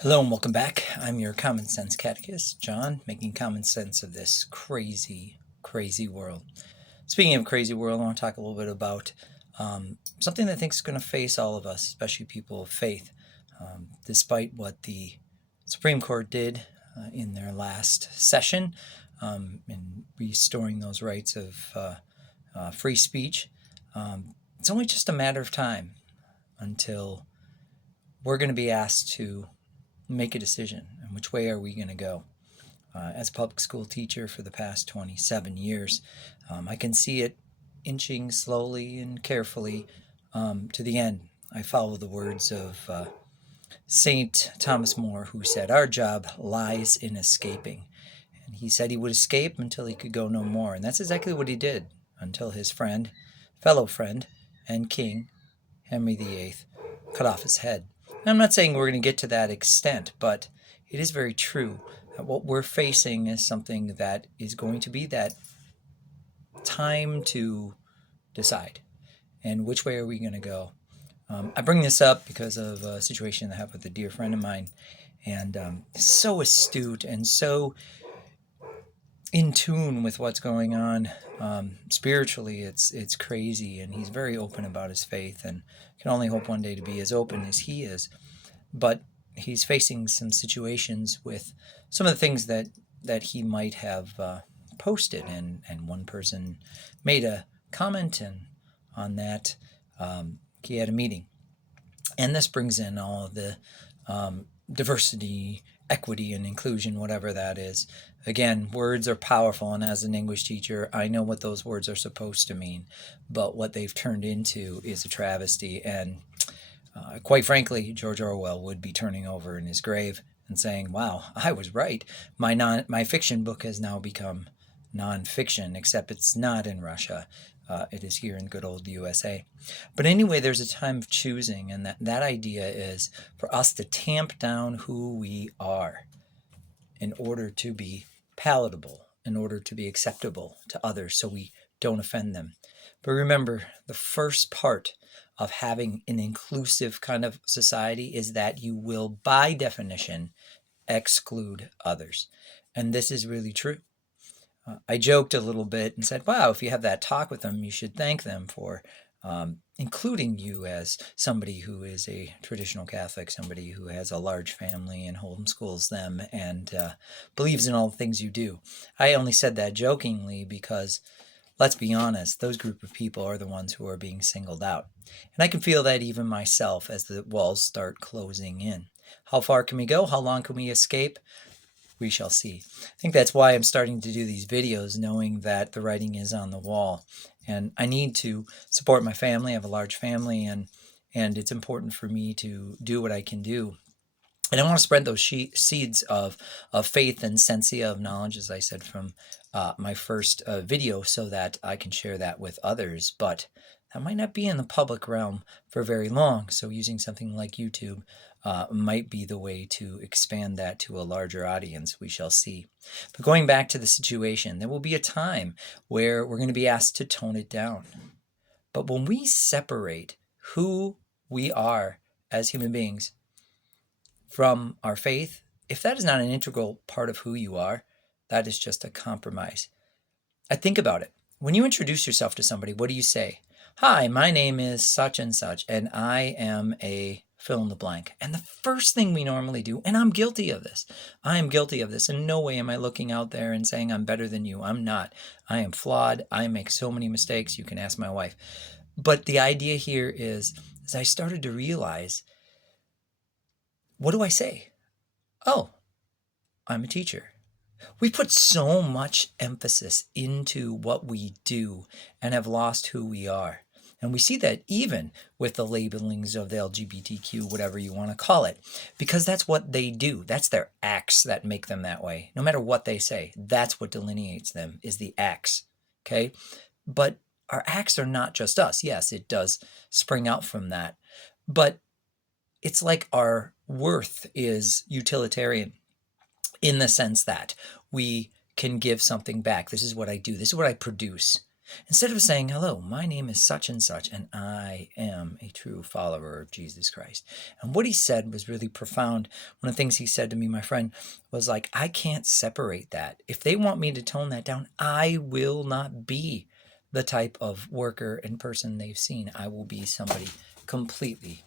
Hello and welcome back. I'm your Common Sense Catechist, John, making common sense of this crazy, crazy world. Speaking of crazy world, I want to talk a little bit about something that I think is going to face all of us, especially people of faith, despite what the Supreme Court did in their last session in restoring those rights of free speech. It's only just a matter of time until we're going to be asked to make a decision. And which way are we going to go? As a public school teacher for the past 27 years, I can see it inching slowly and carefully to the end. I follow the words of St. Thomas More, who said, "Our job lies in escaping." And he said he would escape until he could go no more. And that's exactly what he did until his friend, fellow friend, and king, Henry VIII, cut off his head. And I'm not saying we're going to get to that extent, but it is very true that what we're facing is something that is going to be that time to decide. And which way are we going to go? I bring this up because of a situation that happened with a dear friend of mine, and so astute and so in tune with what's going on spiritually. It's crazy, and he's very open about his faith, and can only hope one day to be as open as he is. But he's facing some situations with some of the things that he might have posted, and one person made a comment, and on that he had a meeting, and this brings in all of the diversity, equity, and inclusion, whatever that is. Again, words are powerful, and as an English teacher, I know what those words are supposed to mean, but what they've turned into is a travesty. And quite frankly, George Orwell would be turning over in his grave and saying, "Wow, I was right. My fiction book has now become nonfiction, except it's not in Russia. It is here in good old USA." But anyway, there's a time of choosing, and that idea is for us to tamp down who we are in order to be palatable, in order to be acceptable to others so we don't offend them. But remember, the first part of having an inclusive kind of society is that you will, by definition, exclude others. And this is really true. I joked a little bit and said, wow, if you have that talk with them, you should thank them for including you as somebody who is a traditional Catholic, somebody who has a large family and homeschools them and believes in all the things you do. I only said that jokingly because, let's be honest, those group of people are the ones who are being singled out. And I can feel that even myself as the walls start closing in. How far can we go? How long can we escape? We shall see. I think that's why I'm starting to do these videos, knowing that the writing is on the wall. And I need to support my family. I have a large family, and it's important for me to do what I can do. And I want to spread those seeds of faith and sensia of knowledge, as I said from my first video, so that I can share that with others. But that might not be in the public realm for very long. So using something like YouTube might be the way to expand that to a larger audience. We shall see. But going back to the situation, there will be a time where we're going to be asked to tone it down. But when we separate who we are as human beings from our faith, if that is not an integral part of who you are, that is just a compromise. I think about it. When you introduce yourself to somebody, what do you say? "Hi, my name is such and such, and I am a fill in the blank." And the first thing we normally do, and I'm guilty of this, I am guilty of this. In no way am I looking out there and saying I'm better than you. I'm not. I am flawed. I make so many mistakes. You can ask my wife. But the idea here is, as I started to realize, what do I say? "Oh, I'm a teacher." We put so much emphasis into what we do and have lost who we are. And we see that even with the labelings of the LGBTQ, whatever you want to call it, because that's what they do. That's their acts that make them that way. No matter what they say, that's what delineates them, is the acts. Okay? But our acts are not just us. Yes, it does spring out from that. But it's like our worth is utilitarian in the sense that we can give something back. This is what I do. This is what I produce. Instead of saying, hello, my name is such and such, and I am a true follower of Jesus Christ. And what he said was really profound. One of the things he said to me, my friend, was like, I can't separate that. If they want me to tone that down, I will not be the type of worker and person they've seen. I will be somebody completely